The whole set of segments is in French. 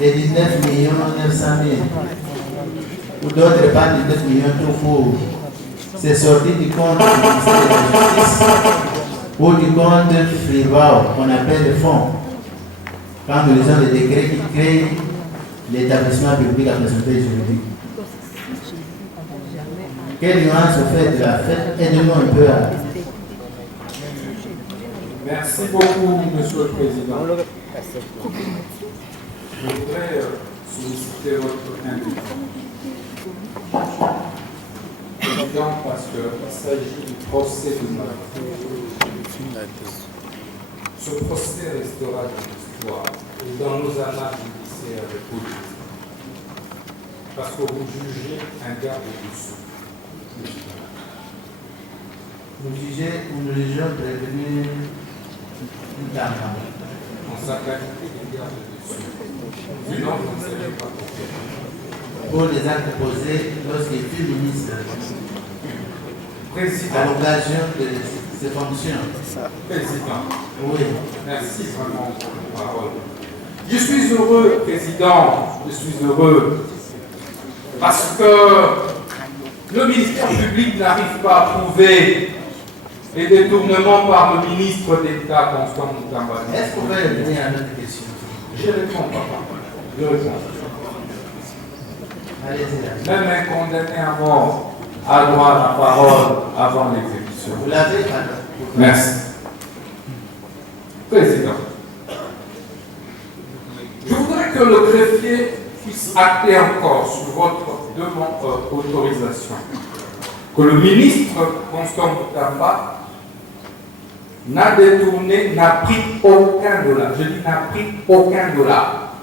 les 19 900 000, ou d'autres parlent de 9 millions tout court. C'est sorti du compte du ministère de la Justice ou du compte Fribao, qu'on appelle le fonds. Quand nous lisons les décrets qui créent l'établissement public à présenter juridique. Quelle nuance au fait de la fête? Aidez-nous un peu à... Merci beaucoup, Monsieur le Président. Je voudrais solliciter votre invitation. Président, parce qu'il s'agit du procès de ma vie. Ce procès restera dans l'histoire et dans nos annales judiciaires et politiques. Parce que vous jugez un garde du sceau. Nous jugeons prévenu une dame. En sa qualité de garde du sceau. Sinon, vous ne savez pas pourquoi. Pour les actes posés lorsqu'il fut ministre. Président. À l'occasion de ses fonctions. Président. Oui. Merci vraiment pour vos paroles. Je suis heureux, Président, je suis heureux parce que le ministère public n'arrive pas à prouver les détournements par le ministre d'État, Constant Moutamba. Est-ce que vous pouvez revenir à notre question? Je réponds, papa. Je réponds. Allez-y. Même un condamné à mort a droit à la parole avant l'exécution. Vous l'avez? Merci. Président, je voudrais que le greffier puisse acter encore sur votre demande d'autorisation que le ministre Constant Moutamba n'a détourné, n'a pris aucun dollar. Je dis n'a pris aucun dollar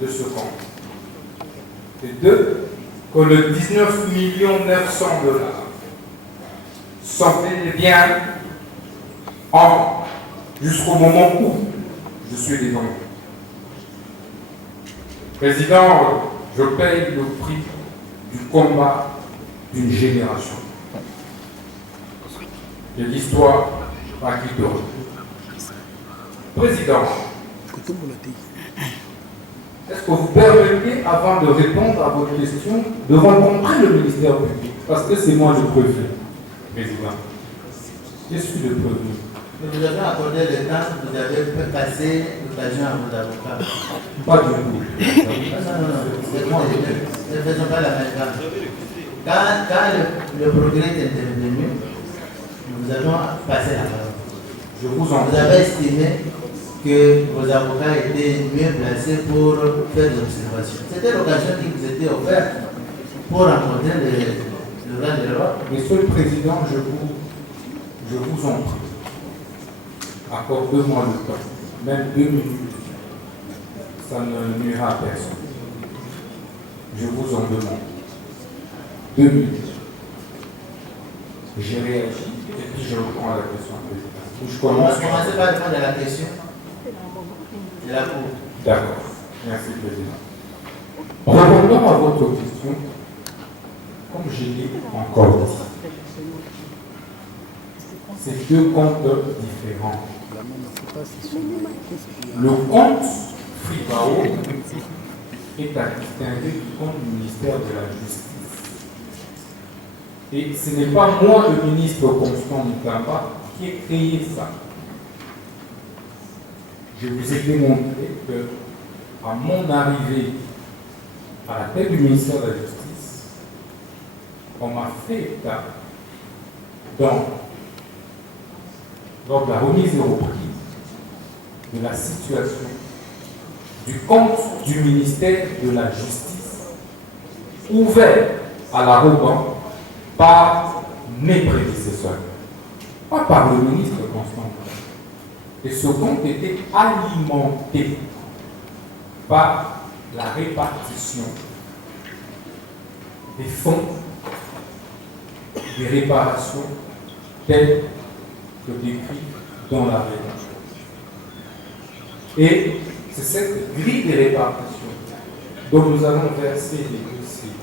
de ce compte. Et deux, que le 19 900 000 sont bel et bien jusqu'au moment où je suis désormais. Président, je paye le prix du combat d'une génération. De l'histoire par qui de Président, est-ce que vous permettez, avant de répondre à votre question, de rencontrer le ministère public? Parce que c'est moi le prévenu, Président. Je suis le prévenu. Vous avez accordé le temps, vous avez passé l'occasion à vos avocats. Pas du tout. Non. Ne faisons pas la même chose. Quand le progrès est intervenu, nous avons passé la parole. Je vous en Vous avez estimé que vos avocats étaient mieux placés pour faire des observations. C'était l'occasion qui vous était offerte pour rencontrer le grand de loi. Monsieur le Président, je vous en prie. Accordez-moi le temps. Même 2 minutes, ça ne nuira à personne. Je vous en demande. 2 minutes. J'ai réagi et puis je reprends à la question présidente. Je commence. Commencez par répondre à la question de la Cour. D'accord. Merci, Président. Répondant à votre question, comme je l'ai encore dit, c'est 2 comptes différents. Le compte Fribao est à distinguer du compte du ministère de la Justice. Et ce n'est pas moi, le ministre Constant Moutamba, qui ai créé ça. Je vous ai démontré que, à mon arrivée à la tête du ministère de la Justice, on m'a fait état lors de la remise et reprise de la situation du compte du ministère de la Justice, ouvert à l'arrogance par mes prédécesseurs, pas par le ministre Constant. Et ce compte était alimenté par la répartition des fonds, des réparations telles que décrites dans la rédaction. Et c'est cette grille de répartition dont nous allons verser les dossiers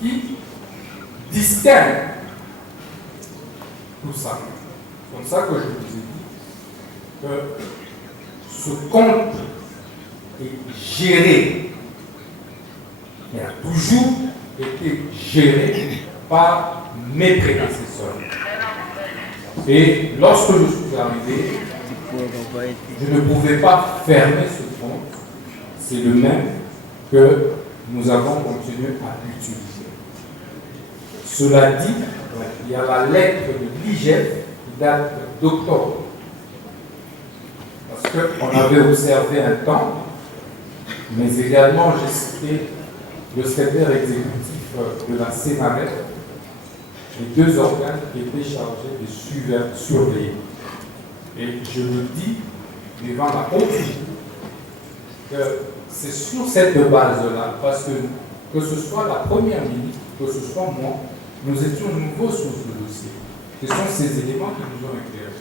qui distingue tout ça. C'est comme ça que je vous ai dit que ce compte est géré. Il a toujours été géré par mes prédécesseurs. Et lorsque je suis arrivé, je ne pouvais pas fermer ce compte. C'est le même que nous avons continué à utiliser. Cela dit, il y a la lettre de l'IGF qui date d'octobre. Parce qu'on avait observé un temps, mais également j'ai cité le secrétaire exécutif de la CNAREP, les deux organes qui étaient chargés de surveiller. Et je le dis devant la haute, que c'est sur cette base-là, parce que ce soit la première ministre, que ce soit moi, nous étions nouveaux sur ce dossier. Ce sont ces éléments qui nous ont éclairés.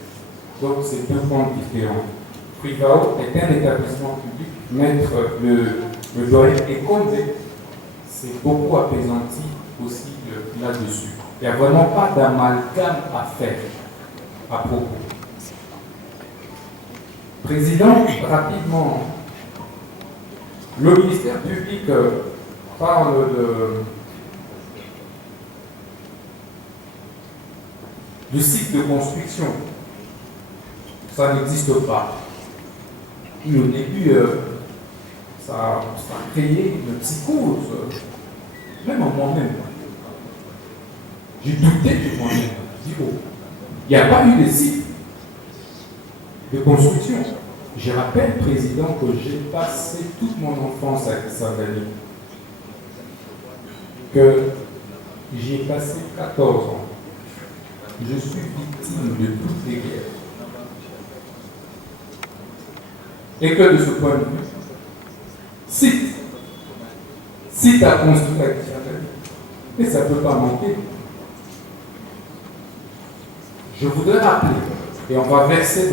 Donc, c'est deux points différents. Privao est un établissement public, mettre le doyen Ekonde, c'est beaucoup apaisanti aussi là-dessus. Il n'y a vraiment pas d'amalgame à faire à propos. Président, rapidement, le ministère public parle du cycle de construction. Ça n'existe pas. Et au début, ça a créé une psychose, même en moi-même. J'ai douté de moi-même. J'ai dit, oh, il n'y a pas eu de cycle de construction. Je rappelle, Président, que j'ai passé toute mon enfance à Kisangani, que j'y ai passé 14 ans. Je suis victime de toutes les guerres. Et que de ce point de vue, si tu as construit à Kisangani, et ça ne peut pas manquer. Je voudrais rappeler, et on va verser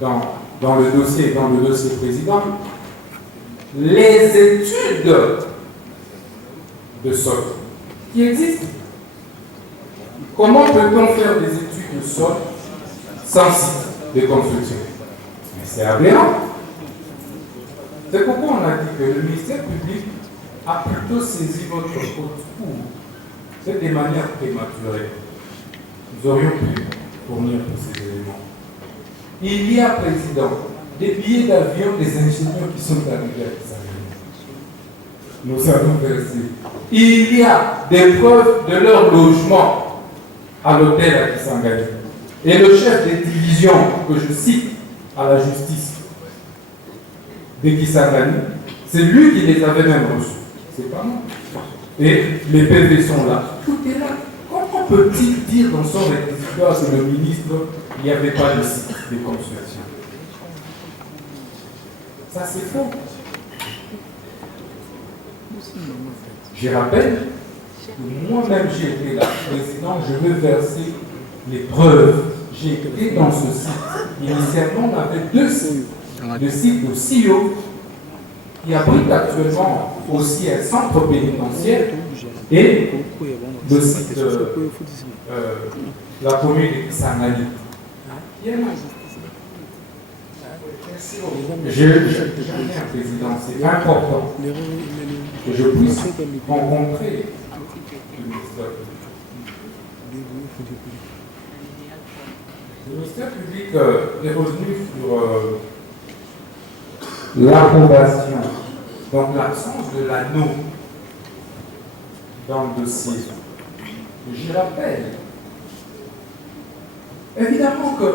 dans le dossier président, les études de sol qui existent. Comment peut-on faire des études de sol sans site de construction? Mais c'est aberrant. C'est pourquoi on a dit que le ministère public a plutôt saisi votre cours. C'est de manière prématurée. Nous aurions pu fournir tous ces éléments. Il y a, Président, des billets d'avion des ingénieurs qui sont arrivés à Kisangani. Nous avons versé. Il y a des preuves de leur logement à l'hôtel à Kisangani. Et le chef des divisions, que je cite à la justice de Kisangani, c'est lui qui les avait même reçus. C'est pas moi. Et les PV sont là. Tout est là. Comment peut-il dire dans son réquisitoire que le ministre, il n'y avait pas de site de construction? Ça, c'est faux. Je rappelle que moi-même, j'ai été là, président, je veux verser les preuves. J'ai été dans ce site. Initialement, on avait deux sites. Le site de CIO, qui abrite actuellement aussi un centre pénitentiaire, et le site de la commune de Kisangani. Président, c'est important que je puisse rencontrer le ministère public. Le ministère public est revenu sur l'approbation, donc l'absence de l'anneau dans le dossier. Je rappelle, évidemment que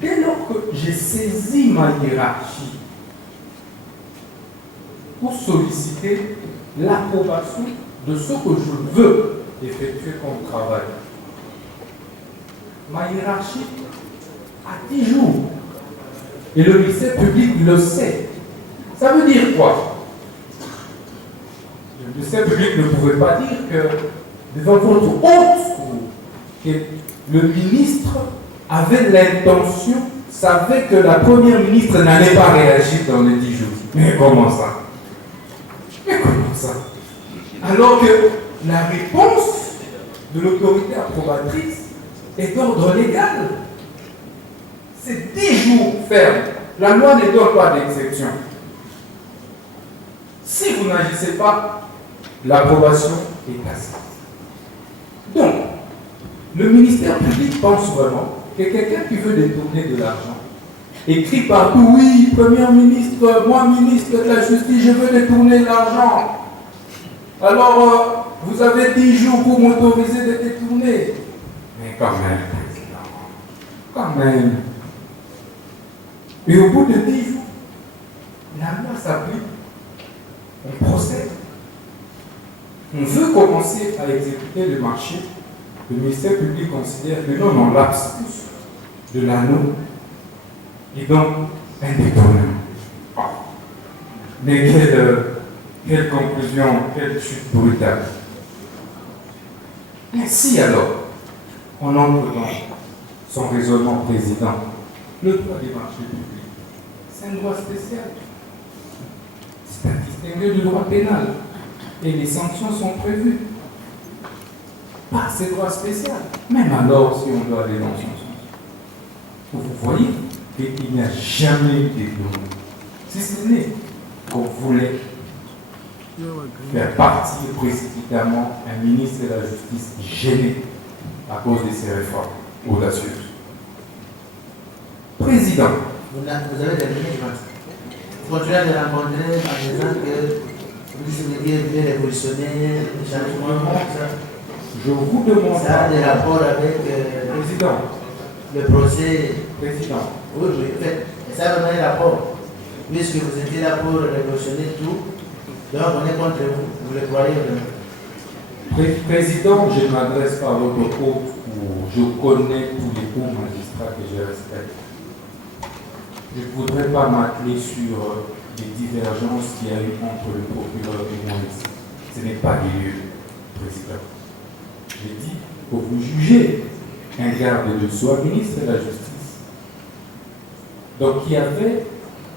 dès lors que j'ai saisi ma hiérarchie pour solliciter l'approbation de ce que je veux effectuer comme travail, ma hiérarchie a 10 jours. Et le ministère public le sait. Ça veut dire quoi? Le ministère public ne pouvait pas dire que, devant votre haute cour, que le ministre avait l'intention, savait que la première ministre n'allait pas réagir dans les 10 jours. Mais comment ça? Mais comment ça? Alors que la réponse de l'autorité approbatrice est d'ordre légal. C'est 10 jours fermes. La loi ne donne pas d'exception. Si vous n'agissez pas, l'approbation est cassée. Donc, le ministère public pense vraiment que quelqu'un qui veut détourner de l'argent écrit partout, oui, Premier ministre, moi ministre de la Justice, je veux détourner l'argent. Alors, vous avez 10 jours pour m'autoriser de détourner. Mais quand même, président, quand même. Et au bout de 10 jours, la loi s'applique, on procède. On veut commencer à exécuter le marché. Le ministère public considère que non, on lapse tous de l'anneau et donc un détournement. Mais quelle conclusion, quelle chute brutale. Mais si alors, on entre dans son raisonnement président, le droit des marchés publics, c'est un droit spécial. C'est à distinguer du droit pénal. Et les sanctions sont prévues. Pas ces droits spéciaux. Même alors, si on doit aller dans son sens. Vous voyez qu'il n'y a jamais eu de détournement. Si ce n'est qu'on voulait faire partir précipitamment un ministre de la Justice gêné à cause de ces réformes audacieuses. Président. Vous avez terminé, je pense. Vous continuez à les rencontrer en disant que vous voulez révolutionner, le changement, ça. Je vous demande. Ça a des rapports avec président. Le procès. Président. Oui, oui, en fait. Et ça a vraiment un rapport. Puisque vous étiez là pour révolutionner tout, donc on est contre vous. Vous le croyez vraiment? Président, je ne m'adresse pas à votre cour où je connais tous les hauts magistrats que je respecte. Je ne voudrais pas m'atteler sur les divergences qu'il y a eu entre le procureur et moi ici. Ce n'est pas des lieux, président. J'ai dit que vous jugez un garde de soi, ministre de la Justice. Donc il y avait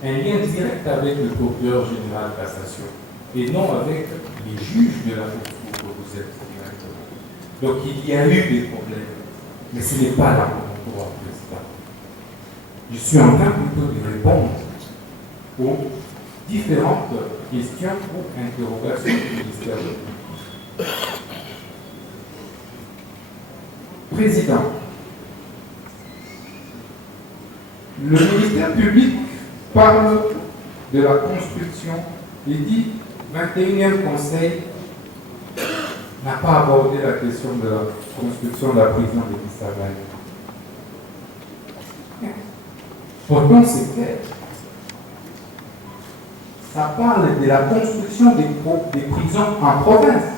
un lien direct avec le procureur général de cassation et non avec les juges de la Cour que vous êtes directement. Donc il y a eu des problèmes, mais ce n'est pas là mon droit, président. Je suis en train plutôt de répondre aux différentes questions ou interrogations du ministère public. Président, le ministère public parle de la construction et dit 21e conseil n'a pas abordé la question de la construction de la prison de Kisangani. Pourtant, c'est clair. Ça parle de la construction des prisons en province.